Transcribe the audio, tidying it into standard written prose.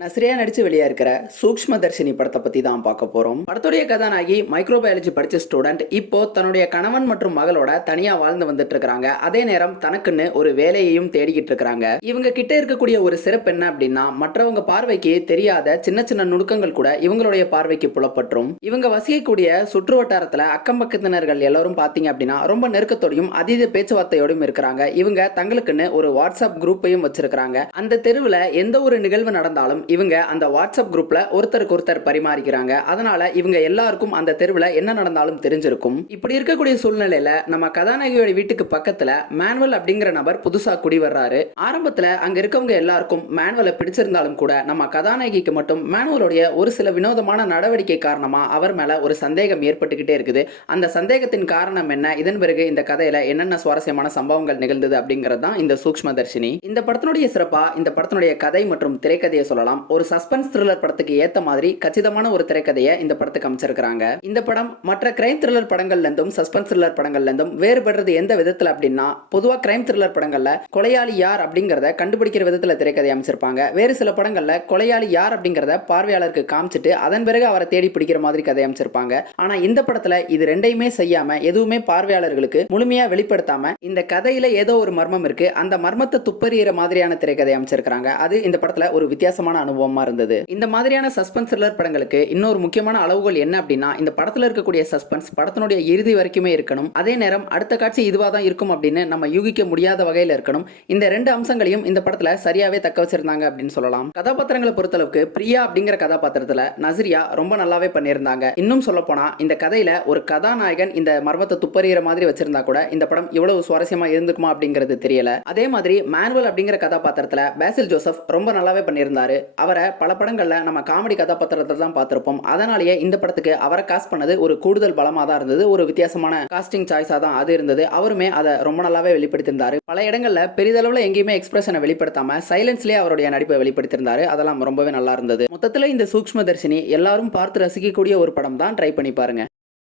நஸ்ரியா நடிச்சு வெளியா இருக்கிற சூக்ஷ்மதர்ஷினி படத்தை பத்தி தான் பார்க்க போறோம். படத்துடைய கதாநாயகி மைக்ரோபயாலஜி படிச்ச ஸ்டூடெண்ட் இப்போ தன்னுடைய கணவன் மற்றும் மகளோட தனியா வாழ்ந்து வந்துட்டு இருக்காங்க. அதே நேரம் தனக்குன்னு ஒரு வேலையையும் தேடிக்கிட்டு இருக்காங்க. இவங்க கிட்ட இருக்கக்கூடிய ஒரு சிறப்பு என்ன அப்படின்னா, மற்றவங்க பார்வைக்கு தெரியாத சின்ன சின்ன நுணுக்கங்கள் கூட இவங்களுடைய பார்வைக்கு புலப்பற்றும். இவங்க வசிக்கக்கூடிய சுற்று வட்டாரத்துல அக்கம் பக்கத்தினர்கள் எல்லாரும் பாத்தீங்க அப்படின்னா ரொம்ப நெருக்கத்தோடையும் அதீத பேச்சுவார்த்தையோடும் இருக்கிறாங்க. இவங்க தங்களுக்குன்னு ஒரு வாட்ஸ்அப் குரூப்பையும் வச்சிருக்காங்க. அந்த தெருவுல எந்த ஒரு நிகழ்வு நடந்தாலும் இவங்க அந்த வாட்ஸ்அப் குரூப்ல ஒருத்தருக்கு ஒருத்தர் பரிமாறிக்கிறாங்க. அதனால இவங்க எல்லாருக்கும் அந்த தெருவுல என்ன நடந்தாலும் தெரிஞ்சிருக்கும். இப்படி இருக்கக்கூடிய சூழ்நிலையில நம்ம கதாநாயகியோட வீட்டுக்கு பக்கத்துல மேனுவல் அப்படிங்கிற நபர் புதுசா குடி வர்றாரு. ஆரம்பத்துல அங்க இருக்கவங்க எல்லாருக்கும் மேனுவலை பிடிச்சிருந்தாலும் கூட நம்ம கதாநாயகிக்கு மட்டும் மேனுவலுடைய ஒரு சில வினோதமான நடவடிக்கை காரணமா அவர் மேல ஒரு சந்தேகம் ஏற்பட்டுக்கிட்டே இருக்குது. அந்த சந்தேகத்தின் காரணம் என்ன, இதன் பிறகு இந்த கதையில என்னென்ன சுவாரஸ்யமான சம்பவங்கள் நிகழ்ந்தது அப்படிங்கிறது தான் இந்த சூக்ஷ்மதர்ஷினி. இந்த படத்தினுடைய சிறப்பா இந்த படத்தினுடைய கதை மற்றும் திரைக்கதையை சொல்லலாம். ஒரு சஸ்பென்ஸ் த்ரில்லர் படத்துக்கு ஏத்த மாதிரி கச்சிதமான ஒரு திரைக்கதையை இந்த படத்துக்கு அமைச்சிருக்காங்க. இந்த படம் மற்ற கிரைம் த்ரில்லர் படங்கள்ல இருந்தும் சஸ்பென்ஸ் த்ரில்லர் படங்கள்ல இருந்தும் வேறுபடுறது எந்த விதத்துல அப்படின்னா, பொதுவா கிரைம் த்ரில்லர் படங்கள்ல கொலையாளி யார் அப்படிங்கறத கண்டுபிடிக்கிற விதத்துல திரைக்கதை அமைச்சிருப்பாங்க. வேறு சில படங்கள்ல கொலையாளி யார் அப்படிங்கறத பார்வையாளருக்கு காமிச்சிட்டு அதன் பிறகு அவரை தேடி பிடிக்கிற மாதிரி கதை அமைச்சிருப்பாங்க. ஆனா இந்த படத்துல இது ரெண்டையுமே செய்யாம, எதுவுமே பார்வையாளர்களுக்கு முழுமையா வெளிப்படுத்தாம, இந்த கதையில ஏதோ ஒரு மர்மம் இருக்கு, அந்த மர்மத்தை துப்பறிகிற மாதிரியான திரைக்கதை அமைச்சிருக்காங்க. அது இந்த படத்துல ஒரு வித்தியாசமான அனுபவமா இருந்தது. இந்த மாதிரியான சஸ்பென்ஸ் த்ரில்லர் படங்களுக்கு இன்னொரு முக்கியமான அளவுகோல் என்ன அப்படின்னா, இந்த படத்துல இருக்கக்கூடிய சஸ்பென்ஸ் படத்தினுடைய இறுதி வரைக்குமே இருக்கணும். அதே நேரம் அடுத்த காட்சி இதுவா தான் இருக்கும் அப்படின்னு நம்ம யூகிக்க முடியாத வகையில இருக்கணும். இந்த ரெண்டு அம்சங்களையும் இந்த படத்துல சரியாவே தக்க வச்சிருந்தாங்க அப்படின்னு சொல்லலாம். கதாபாத்திரங்களை பொறுத்தளவுக்கு பிரியா அப்படிங்கிற கதாபாத்திரத்துல நஸ்ரியா ரொம்ப நல்லாவே பண்ணியிருந்தாங்க. இன்னும் சொல்ல போனா இந்த கதையில ஒரு கதாநாயகன் இந்த மர்மத்தை துப்பறிகிற மாதிரி வச்சிருந்தா கூட இந்த படம் இவ்வளவு சுவாரஸ்யமா இருந்துக்குமா அப்படிங்கிறது தெரியல. அதே மாதிரி மேனுவல் அப்படிங்கிற கதாபாத்திரத்துல பாசில் ஜோசப் ரொம்ப நல்லாவே பண்ணியிருந்தாரு. அவரை பல படங்கள்ல நம்ம காமெடி கதாபாத்திரத்தை தான் பார்த்திருப்போம். அதனாலேயே இந்த படத்துக்கு அவரை காஸ்ட் பண்ணது ஒரு கூடுதல் பலமா தான் இருந்தது. ஒரு வித்தியாசமான காஸ்டிங் சாய்ஸா தான் அது இருந்தது. அவருமே அதை ரொம்ப நல்லாவே வெளிப்படுத்தியிருந்தாரு. பல இடங்கள்ல பெரிதளவுல எங்கேயுமே எக்ஸ்பிரஷனை வெளிப்படுத்தாம சைலன்ஸ்லயே அவருடைய நடிப்பை வெளிப்படுத்தியிருந்தாரு. அதெல்லாம் ரொம்பவே நல்லா இருந்தது. மொத்தத்துல இந்த சூக்ஷ்மதர்ஷினி எல்லாரும் பார்த்து ரசிக்கக்கூடிய ஒரு படம் தான். ட்ரை பண்ணி பாருங்க.